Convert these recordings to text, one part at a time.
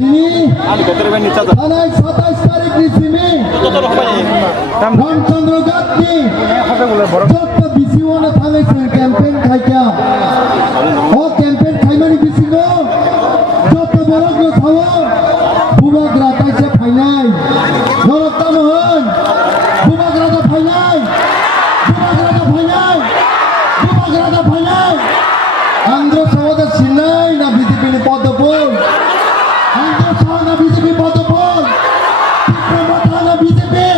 তিনি থানায় 27 তারিখ নিছিমি রামচন্দ্র গান্ধী যত বিসি ওনা থানাইছে ক্যাম্পেইন খাইকা ও ক্যাম্পেইন খাইমানি বিসি গো যত বড় গো থাও বুবাক রাতাইছে ফাইনাই নরতাম হন বুবাক রাতা ফাইনাই বুবাক রাতা ফাইনাই আন্ধ্র সমাজের সিনাই না বিজেপি পদপল আন্ধ্র সমাজ না বিজেপি পদপল বিক্রমতা না বিজেপি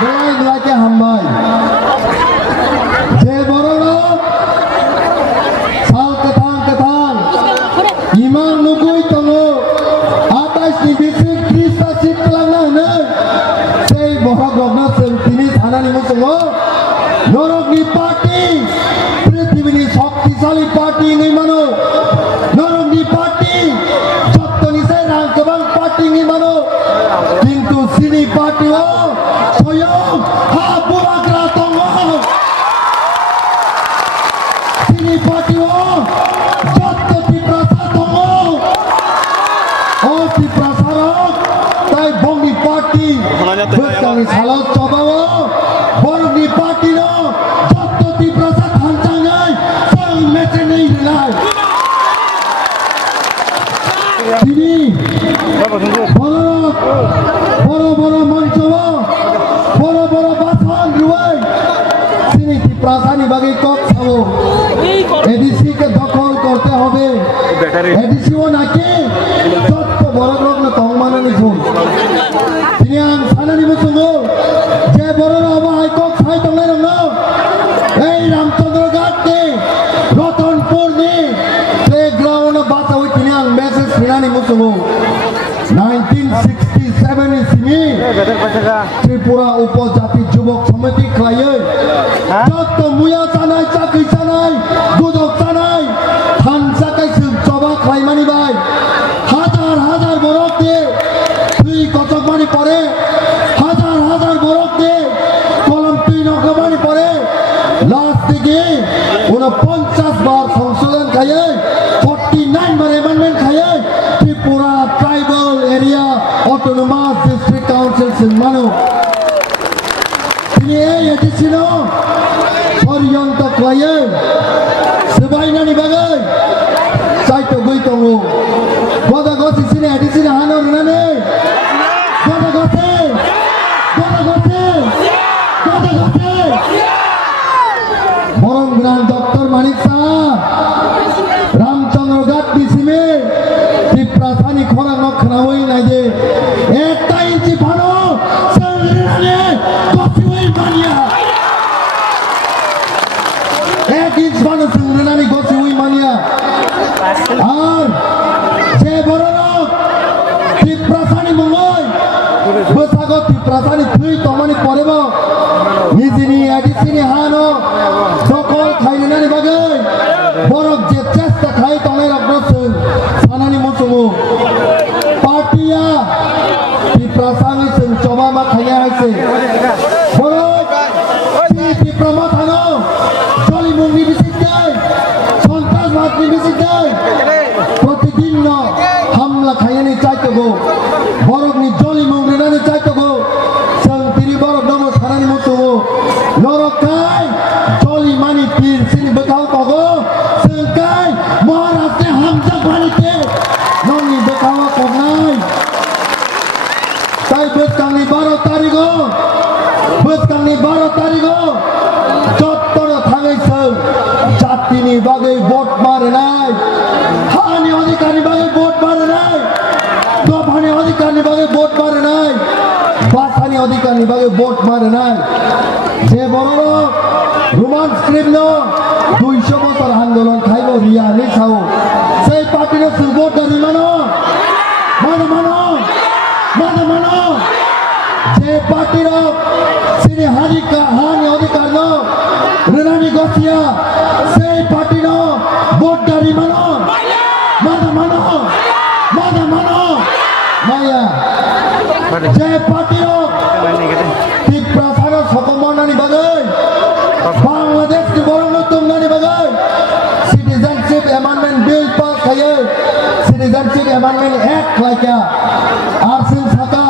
জয় গুলাকে হাম্বাই যে বড় লোক সাল কেথান ইমান নুগুই তঙ্গ 28 ni বিসি 30টা সিট লাগানো হনে সেই মহাগ্রহণ তিনি থানানি মুসঙ্গ নরকনি পার্টি পৃথিবীর শক্তিশালী পার্টি নেই মানো নরকনি পার্টি যত নিচে রাজবাং পার্টি নেই মানো কিন্তু সিনি পার্টি ও স্বয়ং বুবাকরা তঙ্গ সিনি পার্টি ও যত তীব্রতা তঙ্গ ও তীব্রতারক তাই বঙ্গি পার্টি বুঝতামি সালাও চবাও বঙ্গি পার্টি নো যত তীব্রতা খানচাঙ্গাই সেই মেচে নেই রিলাই তিনি বড় বড় মঞ্চ বড় বড় বাসন রুয়াই তিনি তীব্রতানি বাগে কক খাবো এডিসি কে দখল করতে হবে এডিসি ও নাকি যত বড় লোক না তংমানানি শুন তিনি আং সানানি বসুঙ্গ যে বড় বাবা হাইকক খাই তংলাই রং এই রামচন্দ্র ঘাটকে রতনপুর নি প্লেগ্রাউন্ড বাতা হই তিনি আং মেসেজ ফিনানি বসুঙ্গ 1967 ni sini ত্রিপুরা উপজাতি যুবক সমিতি খাইয়ে যত মুয়া জানাই চাকরি জানাই দুদক জানাই খান চাকাই জবা খাই মানি ভাই হাজার হাজার বরফ দিয়ে তুই কতক মানি পরে হাজার হাজার বরফ দিয়ে কলম তুই নকমানি পরে লাস্ট দিকে 49 বার সংশোধন খাইয়ে 49 বার অ্যামেন্ডমেন্ট খাইয়ে Tripura tribal area autonomous district council সিনমানো তিনি এই এডিসি নো ষড়যন্ত্র খাইয়ে সেবাইনানি বাগাই চাইতো গই তঙ্গো গদা গছি সিনে এডিসি না হানো রুনানে গদা গছে বরং গ্রাম ডক্টর মানিক শাহ রামচন্দ্র ঘাট দিছিমে তীব্রাসানি খরা নখরা হই নাই যে একটা ইঞ্চি ভালো সরনে কফি হই মানিয়া এক ইঞ্চ ভালো সরনে কফি হই মানিয়া আর যে বড় লোক তীব্রাসানি মঙ্গল বসাগো তীব্রাসানি তুই তমানি পরেব নিজনি এডিসিনি হানো সকল খাইনানি বাগাই বরক যে চেষ্টা খাই তমাই রকম সানানি মুসুমু পার্টিয়া তীব্রাসানি সং চবা মা খাইয়া হাইছে বরক তীব্রমা থানো জলি মুঙ্গি বিসিক যায় সন্ত্রাসবাদ বিসিক যায় প্রতিদিন হামলা খাইয়ানি চাইতে গো বরক নি জলি মুঙ্গি নানি চাইতে গো সং তিরি বরক নম সানানি মুসুমু নরকাই জলি মানি পীর সিনি বেকাও পাগো সরকাই মহারাষ্ট্রে হামজা বাড়িতে ননি বেকাওয়া করনাই তাই বেকানি 12 তারিখ যত্তর থাকাইছ জাতিনি বাগে ভোট মারে নাই হানি অধিকারী বাগে ভোট মারে নাই দফানি অধিকারী বাগে ভোট মারে নাই বাসানি অধিকারী বাগে ভোট মারে নাই যে বড় লোক রোমান স্ক্রিপ্ট 200 বছর আন্দোলন খাইব রিয়া নি খাও সেই পার্টির ভোট দাঁড়ি মানো যে পার্টির শ্রী হানি অধিকার রেনানি গছিয়া সেই পার্টির ভোট দাঁড়ি মানো মায়া যে পার্টির তীব্রাসার সকমানানি বাগাই বাংলাদেশ কি বড় নতুন নানি বাগাই সিটিজেনশিপ অ্যামেন্ডমেন্ট বিল পাস খাইয়ে citizenship amendment act belaka arsin saka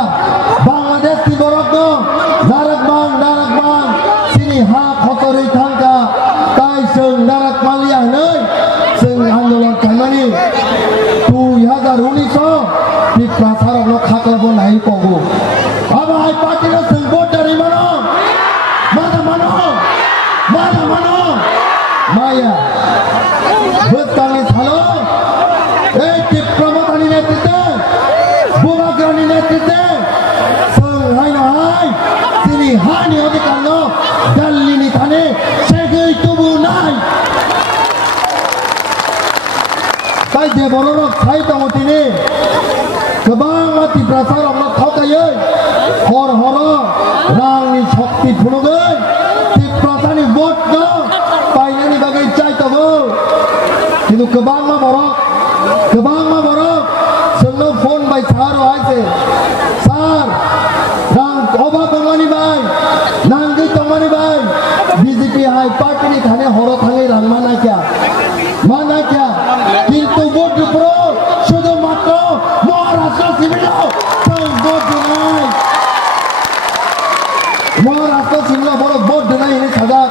Bangladesh ti borokno darak bang sini ha khotori thangka tai seung darak malia nei seung andolon kaimani 2019 ti prasarok lo khaklabo nai pogo abai party lo seung vote dari mano Maya Betani thalo ei ti pramotani netite bubagrani netite seung hai na hai sini hani odikar no Delhi ni thane segei tubu nai tai de bororok sai tongotini kebang mati prasarok lo khokayei hor rang ni shakti phunogei ti prasani vote no painani bagai chai tobo কিন্তু kebang ma borok seungno phone bai saro aise sar rang oba tongmani bai nangi tongmani bai BJP hai party ni thane horo thane rang mana kya কিন্তু vote pro শুধু মাত্র Maharashtra civil vote নাই Maharashtra civil বড় vote নাই ini sajak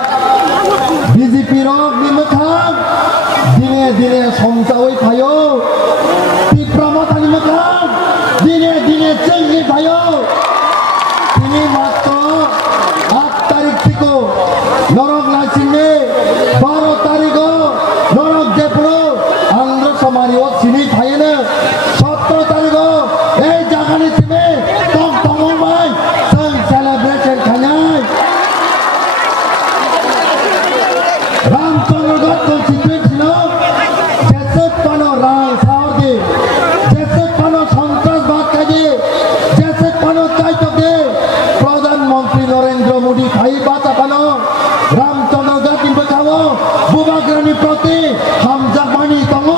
BJP rok nimethang dine somsawai thayo ti pramotani methang dine chengi thayo tini matro 8 tarik thiko norok nasinne 12 tariko norok jepro andhra samari o sini thayene 17 tariko ei jagani time tong bai sang celebration khanyai Ramchandra constituency no jesut pano rang saudi jesut pano সন্ত্রাসবাদ কাজে jesut pano চাইতকে প্রধানমন্ত্রী নরেন্দ্র মোদী খাই বাঁচা পানো রামচন্দ্র গান্ধী বেখাও বুবাগ্রানি প্রতি হামজামানি তঙ্গ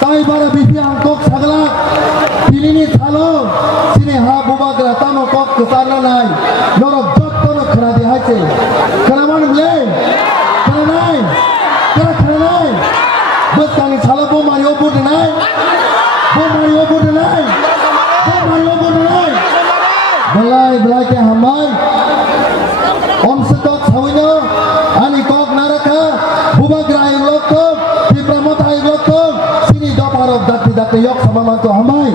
তাই বারে BP আংকক সাগলা পিলিনি থালো সিনে হা বুবাগ্রা তানো cock কেসারনা নাই নরক যত্ন খরা দি হাইছে খরামান বলে খরা নাই বস্তানি সালো বোমারিও বুটে নাই belai ke hamai omsetok sawino ani kok naraka bubagrai lokok di pramota lokok sini doparok dati yok sama mantu hamai